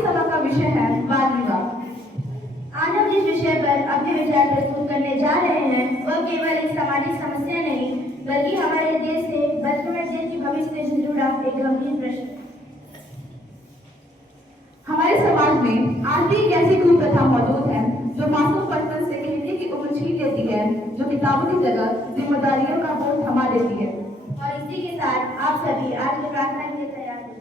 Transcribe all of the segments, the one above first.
सभा का विषय है बाल विवाह। आज हम जिस विषय पर अपने विचार प्रस्तुत करने जा रहे हैं वह केवल एक सामाजिक समस्या नहीं बल्कि हमारे देश से बचपन देश की भविष्य से जुड़ा एक गंभीर प्रश्न। हमारे समाज में आज भी एक ऐसी कुप्रथा मौजूद है जो मासूम बचपन से कहने की उम्र छीन लेती है, जो किताबों की जगह जिम्मेदारियों का बोझ थमा देती है। और इसी के साथ आप सभी आज की प्रार्थना के लिए तैयार हो जाएं।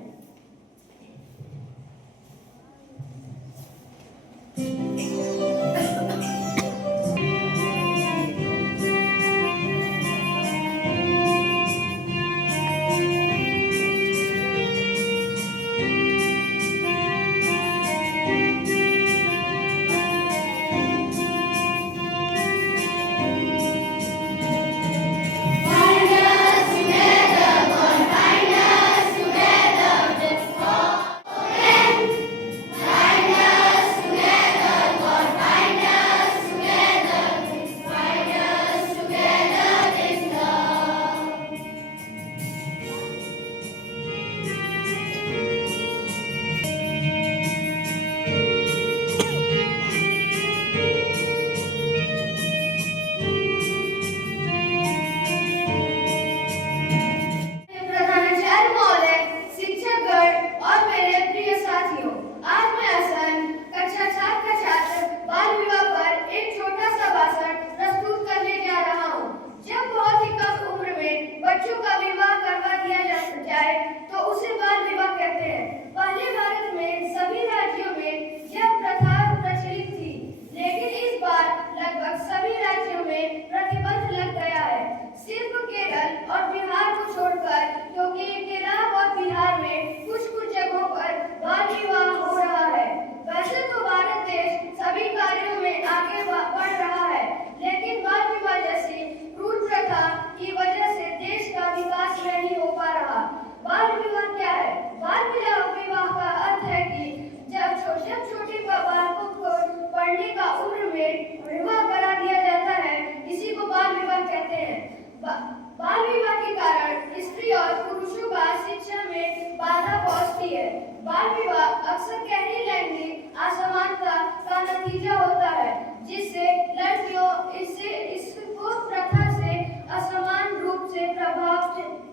बाल विवाह के कारण स्त्री और पुरुषों का शिक्षा में बाधा पहुंचती है। बाल विवाह अक्सर गहरी लैंगिक असमानता का नतीजा होता है, जिससे लड़कियों इसको प्रथा से असमान रूप से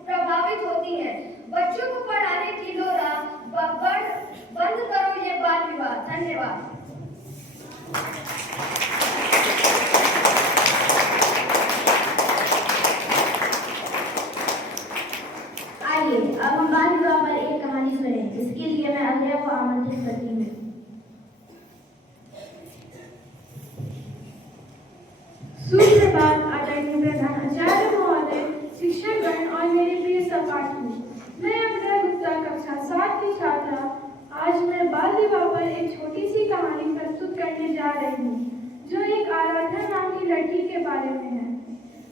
प्रभावित होती हैं। बच्चों को पढ़ाने की लोरा बंद करो ये बाल विवाह। धन्यवाद। अब हम बाल विवाह पर एक कहानी सुने। इसके लिए मैं अजय को आमंत्रित करती हूँ। सुप्रभात आदरणीय प्रधानाचार्य महोदय, शिक्षकगण और मेरे प्रिय सहपाठी। मैं अक्षरा गुप्ता कक्षा 7 की छात्रा। आज मैं बाल विवाह पर एक छोटी सी कहानी प्रस्तुत करने जा रही हूँ, जो एक आराधना नाम की लड़की के बारे में है।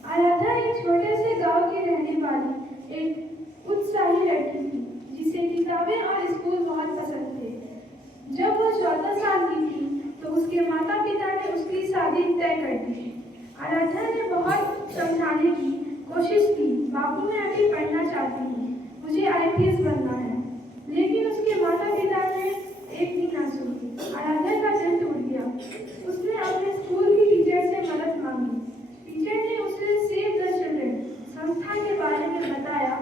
आराधना एक छोटे से गांव की रहने वाली एक उत्साही लड़की थी, जिसे किताबें और स्कूल बहुत पसंद थे। जब वो 14 साल की थी तो उसके माता पिता ने उसकी शादी तय कर दी। आराधना ने बहुत समझाने की कोशिश की। बापू, मैं अभी पढ़ना चाहती हूँ, मुझे IPS बनना है। लेकिन उसके माता पिता ने एक भी ना सुनी। आराधना का दिल टूट गया। उसने अपने स्कूल की टीचर से मदद मांगी। टीचर ने उसे सेव द चिल्ड्रन संस्था के बारे में बताया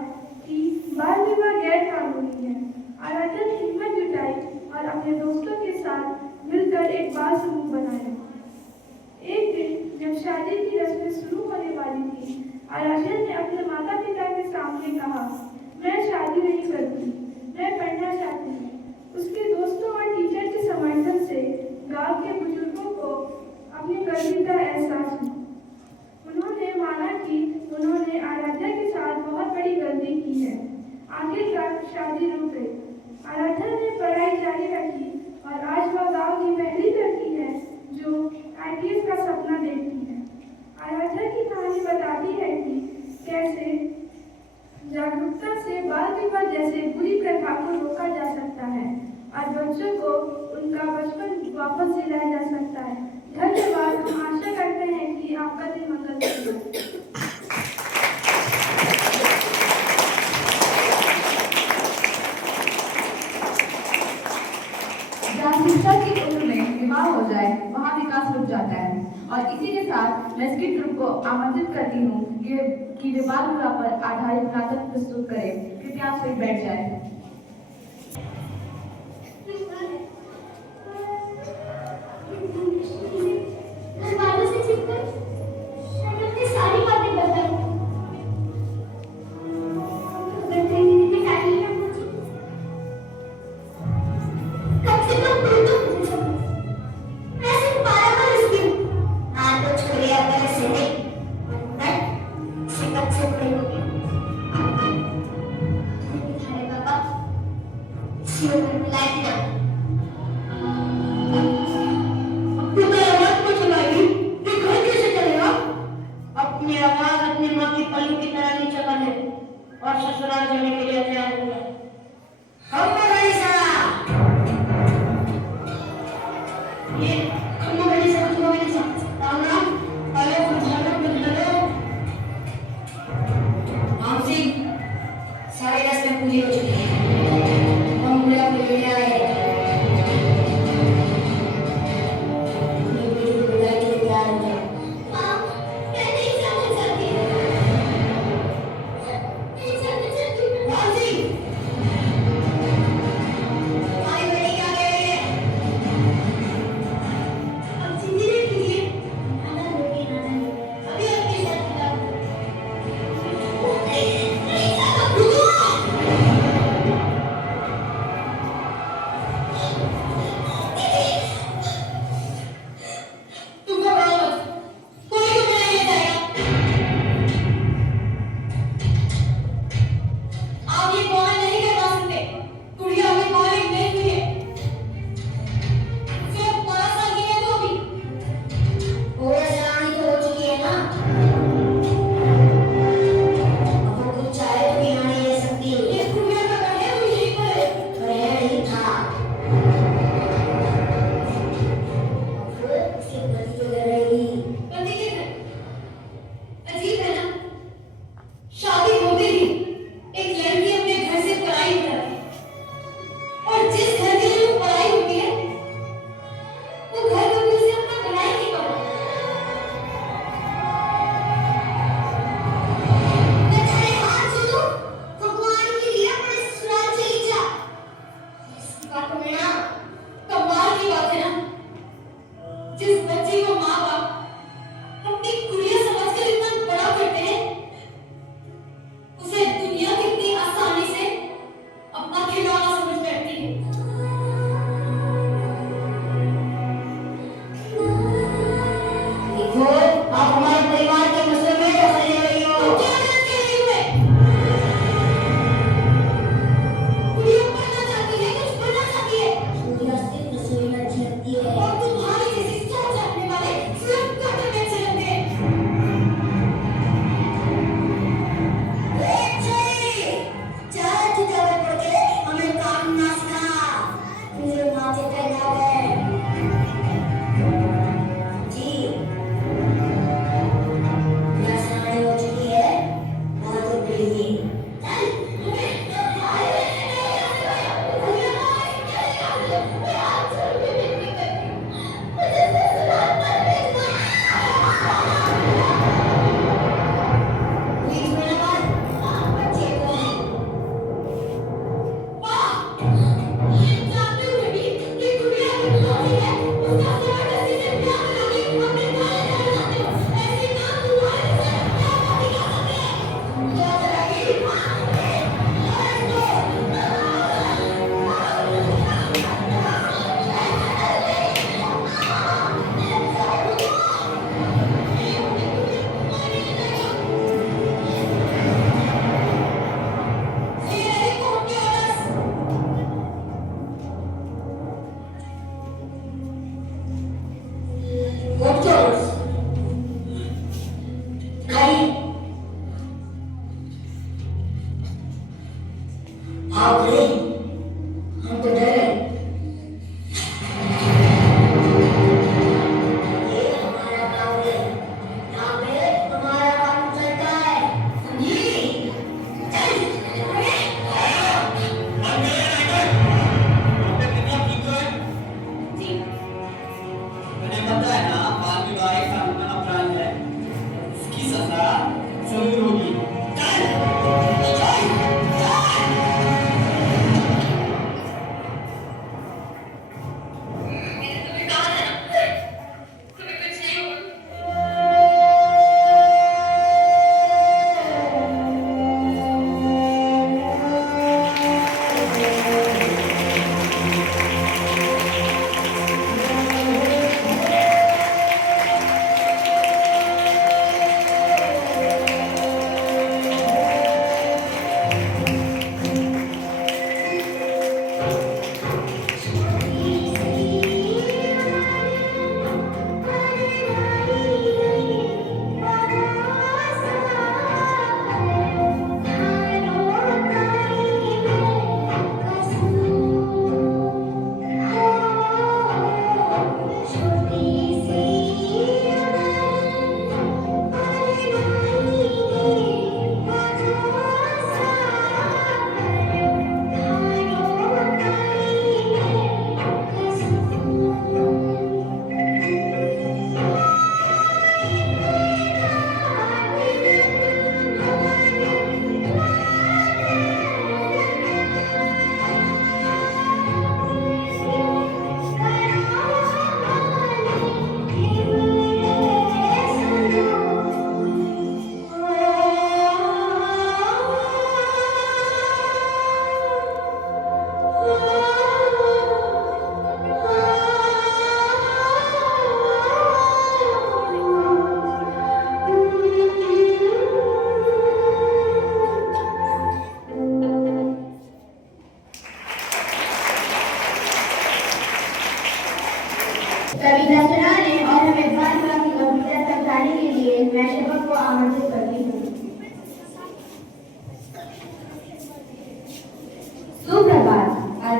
कि बाल विवाह गैर कानूनी है। आराधना ने हिम्मत जुटाई और अपने दोस्तों के साथ मिलकर एक बाल समूह बनाया। एक दिन जब शादी की रस्में शुरू होने वाली थी, आराधना ने अपने माता पिता के सामने कहा, मैं शादी नहीं करूंगी, मैं पढ़ना चाहती हूँ। उसके दोस्तों और टीचर के समर्थन से गांव के बुजुर्गों को अपनी गलती का एहसास हुआ। उन्होंने माना कि उन्होंने आराध्या के साथ बहुत बड़ी गलती की है। आखिरकार शादी रुक गई। आराध्या ने पढ़ाई जारी रखी और आज वह गांव की पहली लड़की है जो IPS का सपना देखती है। आराध्या की कहानी बताती है कि कैसे जागरूकता से बाल विवाह जैसे बुरी प्रथा को रोका जा सकता है और बच्चों को उनका बचपन वापस दिलाया जा सकता है। धन्यवाद। हम आशा करते हैं कि आपका दिन मंगलमय हो। जाता है। और इसी के साथ मैं स्किट ग्रुप को आमंत्रित करती हूँ कि वे बाल विवाह पर आधारित नाटक प्रस्तुत करें। कृपया आप सभी बैठ जाएं। घरवालों से छिपकर मैंने अपनी सारी बातें बताई। अगर कहीं दीदी की शादी में पूछी, कम से कम तू तो मुझे समझ। मैं सिर्फ 12 का रिश्ती हूँ। हाँ तो छोड़िए अगर ऐसे नहीं, मैं शिकत से बड़ी होगी। तुम्हारे पापा शिव में बुलाए ना। अपनी आवाज अपनी माँ की पलू की तरह नीचे कर ले और ससुराल जाने के लिए तैयार हो गया। ये खम्मा बड़ी से कुछ भी नहीं सकता। राम आयो बुझालो। मामसी सारे रास्ते पूरी हो चुकी है। हम मेरा लेने आए हैं। पता है ना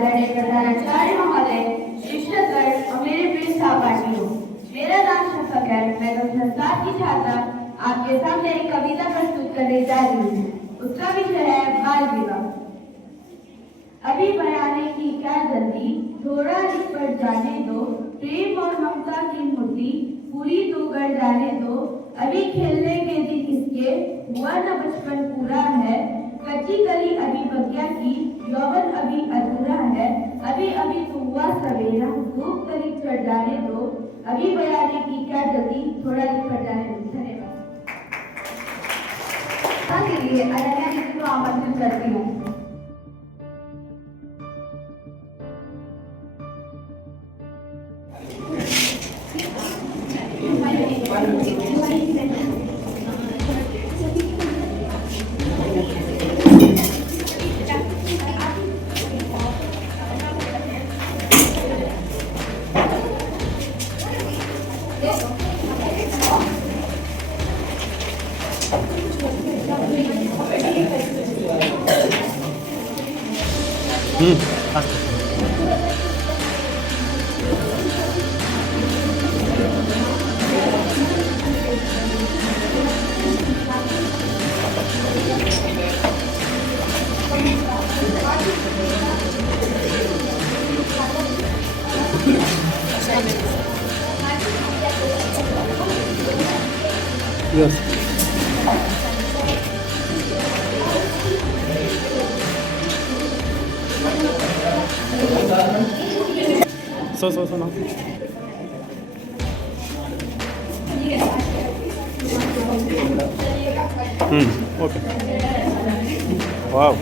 आदरणीय प्रधानाचार्य महोदय, शिक्षकगण और मेरे प्रिय सहपाठियों, मेरा नाम शफक है। मैं कक्षा 7 की छात्रा आपके सामने एक कविता प्रस्तुत करने जा रही हूँ। उसका विषय है बाल विवाह। अभी बनाने की क्या जल्दी, थोड़ा इस पर जाने दो, प्रेम और ममता की मूर्ति पूरी तो गढ़ जाने दो। अभी खेलने के दिन इसके हुआ न बचपन पूरा है, कच्ची कली अभी बगिया की, यौवन अभी अधूरा है। अभी अभी तो हुआ सवेरा, धूप करीब चढ़ जाने दो, अभी बनाने की क्या जल्दी, थोड़ा इस पर जाने दो। धन्यवाद। के लिए अनन्या दीदी को आमंत्रित करती हूँ। Yes. So now. Okay. Wow.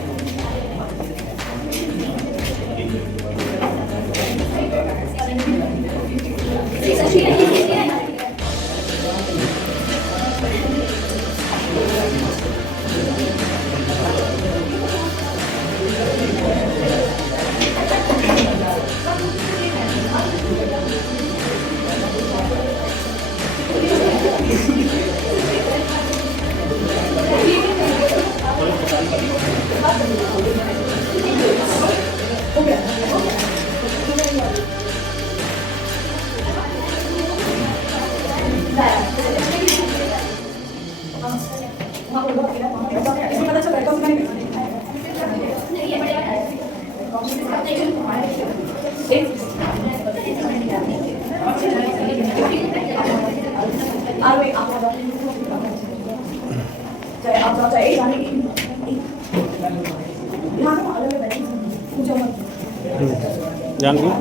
Jangan.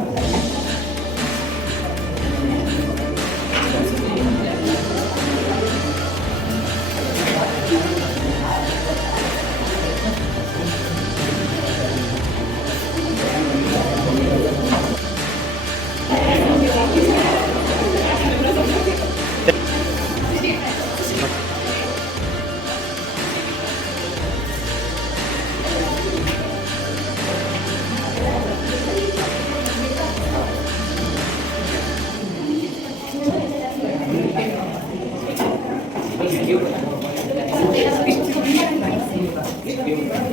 Thank you.